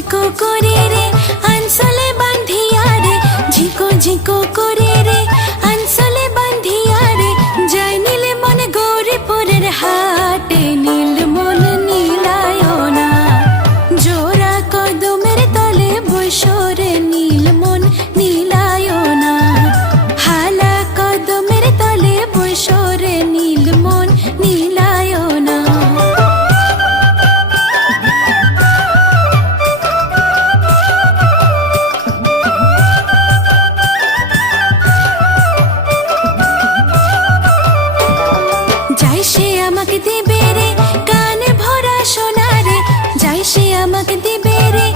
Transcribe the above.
ঝিকো করে রে আনসলে বান্ধিয়া রে, ঝিকো ঝিকো করে রে আনসলে বান্ধিয়া রে, যায় নীলে মনে গৌরীপুরের হাটে, নীল মন নীলায়না জোড়া কদমের তলে বৈশরে, নীল মন নীলায়না হালা কদমের তলে বৈশরে, নীল মন নীলায়না। যাই সে আমাকে দিবে রে কানে ভরা সোনা রে, যাই সে আমাকে দিবে রে